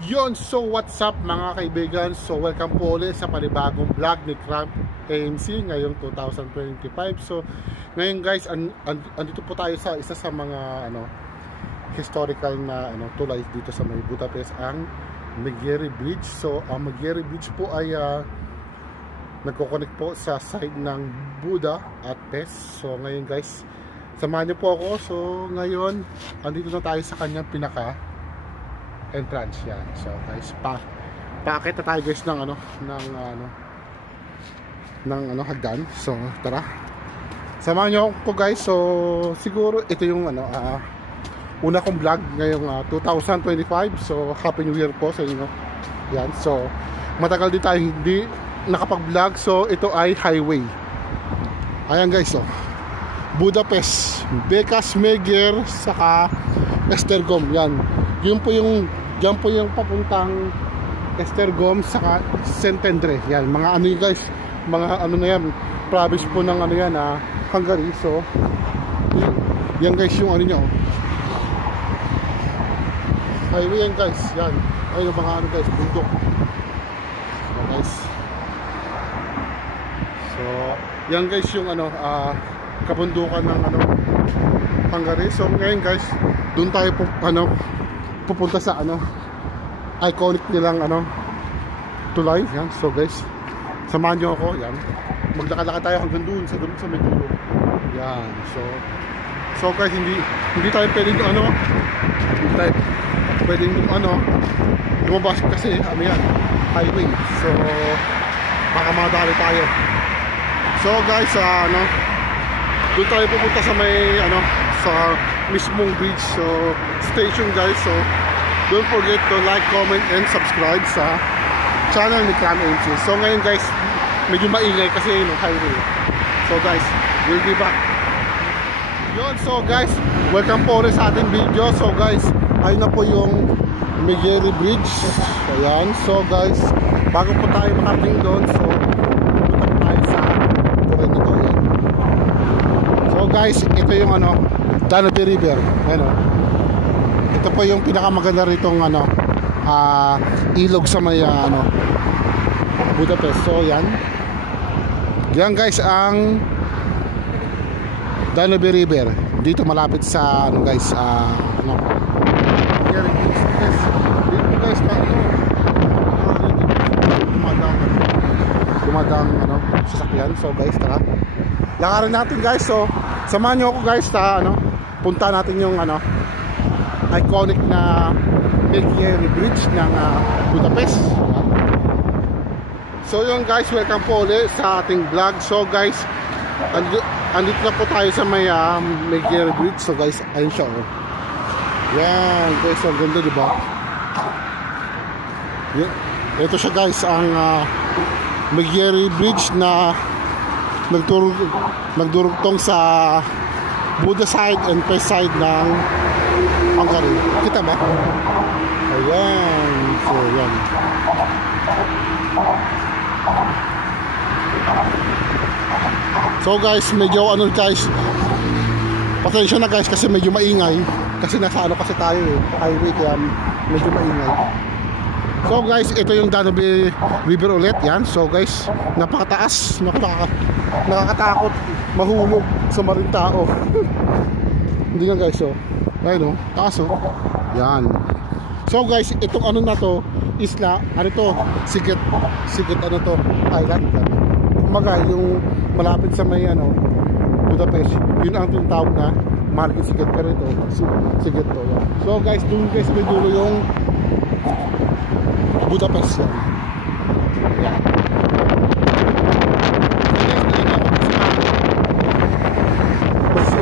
Yon, so what's up mga kaibigan? So welcome po ulit sa panibagong vlog ni Cramp AMC ngayong 2025. So ngayon guys, andito po tayo sa isa sa mga historical na tulay dito sa may Budapest, ang Megyeri Bridge. So ang Megyeri Bridge po ay nagko-connect po sa side ng Buda at Pest. So ngayon guys, samahan niyo po ako. So ngayon, andito na tayo sa kanyang pinaka entrance yan. So guys, paakit na tayo guys ng hagdan. So tara, samahan niyo ako guys. So siguro ito yung una kong vlog ngayong 2025. So happy new year po sa inyo. Yan, so matagal din tayo hindi nakapag-vlog. So ito ay highway. Ayan guys, so Budapest, Békás Megyer, saka Esztergom. Yan, diyan po yung papuntang Esztergom saka Szentendre. Yan, mga yun guys, mga na yan, province po ng Hungary. So yan guys yung nyo, highway yan guys. Yan, ay yung mga guys, bundok. So guys, so yan guys yung kabundukan ng Hungary. So ngayon guys, doon tayo po pupunta sa iconic nilang tulay. Yan, so guys, samahan nyo ako. Yan, maglakad-lakad tayo hanggang doon sa may dulo. Yan, so guys, hindi tayo pwedeng hindi tayo pwedeng lumabas kasi yan, highway. So baka madali tayo. So guys, doon tayo pupunta sa may sa mismong bridge, so station guys. So don't forget to like, comment, and subscribe sa channel ni Cramp AMC. So ngayon guys, medyo maingay kasi highway. So guys, we'll be back. Yun, so guys, welcome po ulit sa ating video. So guys, ayun na po yung Megyeri Bridge. Ayan, so guys, bago po tayo makarating doon, so pupunta po tayo sa tulay nito. So guys, ito yung Danube River. Ayan, ito po yung pinakamaganda ritong ilog sa may Budapest. So yan guys, ang Danube River. Dito malapit sa guys, dito guys, dumadang sasakyan. So guys, tara, lakarin natin guys. So samahan nyo ako guys sa punta natin yung iconic na Megyeri Bridge ng Budapest. So yun guys, welcome po ulit sa ating vlog. So guys, andito na po tayo sa may Megyeri Bridge. So guys, ayun siya. Yan guys, ang ganda diba? Ito siya guys, ang Megyeri Bridge na nagdurugtong sa Buda side and Pest side ng Hungary. Kita ba? Ayan. So yan. So guys, medyo guys, pasensya na guys kasi medyo maingay. Kasi nasa kasi tayo highway, kaya medyo maingay. So guys, ito yung Danube River ulit. Yan, so guys, napakataas. Nakakatakot mahulog sa maring tao. Hindi na guys, so ayun taas yan. So guys, itong na to, isla, Sziget island. Kumaga yung malapit sa may Budapest, yun ang tinatawag na Margit Sziget, pero ito Sziget to yan. So guys, dun guys may dulo yung Budapest yan. Yan.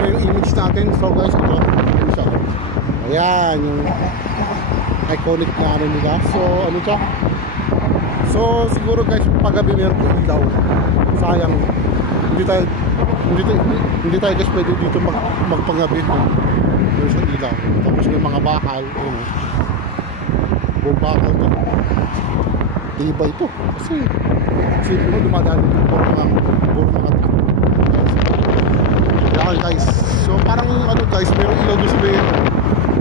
Yung image natin. So guys, ito siya. Ayan yung iconic na nila. So siya, so siguro guys, paggabi meron po ilaw. Sayang hindi tayo guys pwede dito magpangabi. Meron siyang ilaw. Tapos may mga bakal, buong bakal to. Ibay to kasi sino mo dumadaan dito puro mga guys. So parang guys, mayroong ilaw doon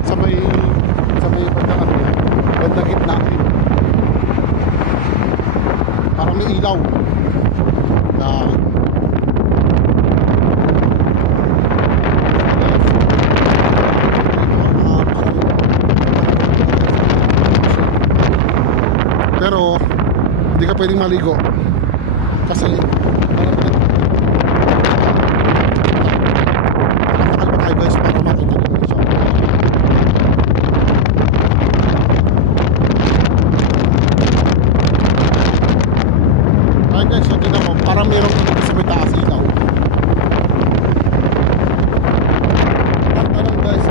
sa may sa may bandang ano yan, bandang gitna. Parang may ilaw. Pero hindi ka pwedeng maligo kasi nakakal pa tayo guys para makita nyo siya. Ayun guys, so tignan mo, parang mayroong sa may taas ilaw. Ang tanong guys,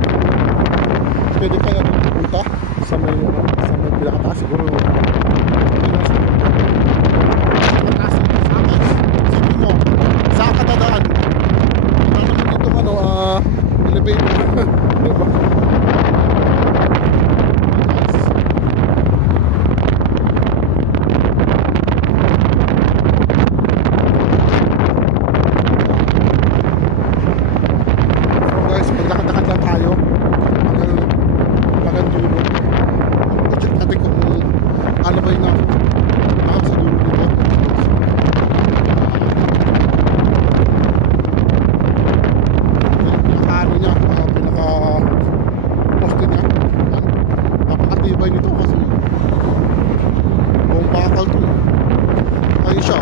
pwede kaya pupunta sa may pinakataas siguro. Saan ka dadaan? Wala naman dito elevator. Diba? So guys, maglakad-lakad lang tayo hanggang dulo. I-check natin kung ano ba yung sa dulo dito. Napakatibay nito kasi buong bakal to. Ayun siya.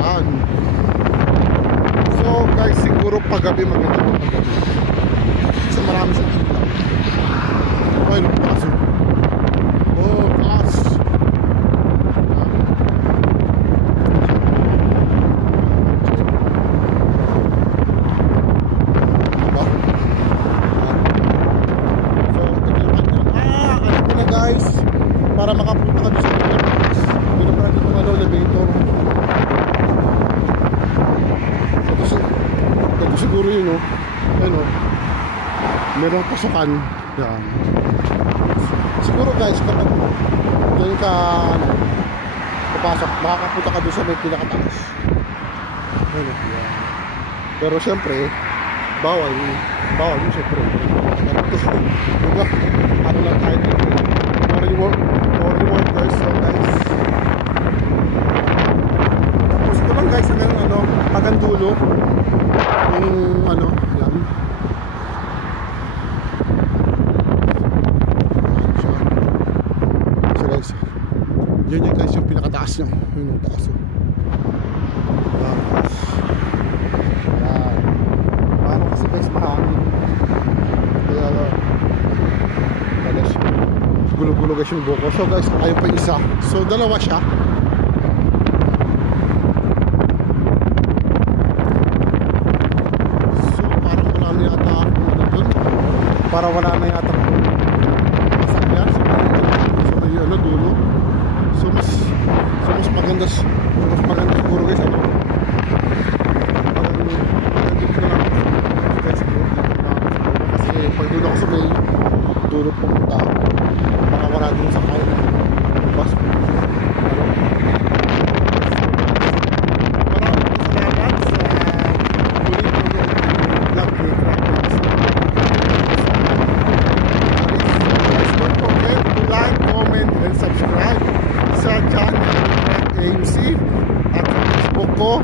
Yan. So guys, siguro paggabi maganda po paggabi kasi marami siyang ilaw. Ayun, taas. Oh, taas. Guys, para makapunta ka doon sa elevator. Meron pa dito ng elevator. Ito siguro yun, oh. Ayun, oh. Merong pasukan. Yan. Siguro guys, kapag doon ka papasok, makakapunta ka doon sa may pinakataas. Ayun, oh. Yan. Pero syempre, bawal yun syempre. Diba? Ano lang tayo dito. More reward guys, so guys. Tapos ito lang guys, hanggang dulo. Yung yan. So guys, yun guys yung pinakataas niya. Yun yung taas. Yan. Paano kasi guys mahangin. Kaya gulo-gulo guys yung buko. So guys, ayun pa isa. So dalawa siya. So parang wala na yata dun. Parang wala na yata masakyan sa may dulo. So mas maganda siguro guys. Kasi pag doon ako sa may dulo pumunta, wala din sa kaya bus. Maraming salamat sa ulit vlog ni Crackers. Don't forget to like, comment, and subscribe sa channel ni Crack AMC at sa Facebook ko.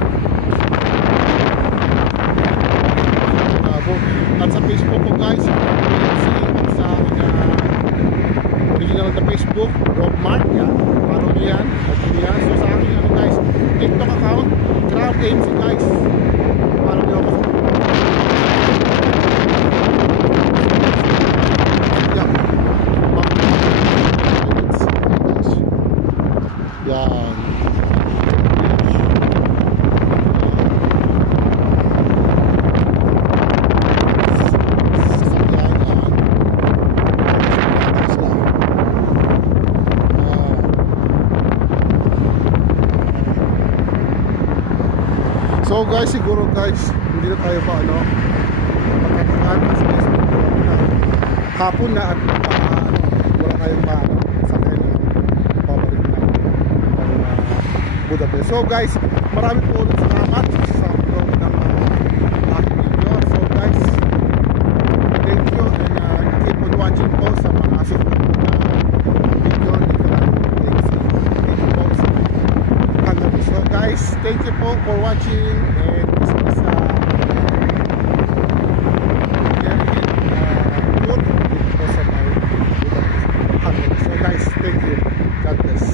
At sa Facebook ko guys, AMC, at sa original na Facebook, Rob Mark, yan. Follow nyo yan. At so sa aking guys, TikTok account, Crack AMC guys. Follow nyo ako. Yan. Yan. So guys, siguro guys, hindi na tayo pa magkakakaan sa Facebook hapon na at wala tayong sa kanya pabalik na Budapest. So guys, marami po ulit salamat sa vlog ng aking video. So guys, thank you and keep on guys, thank you po for watching. And this was good. It was my Hungary. So guys, thank you. God bless.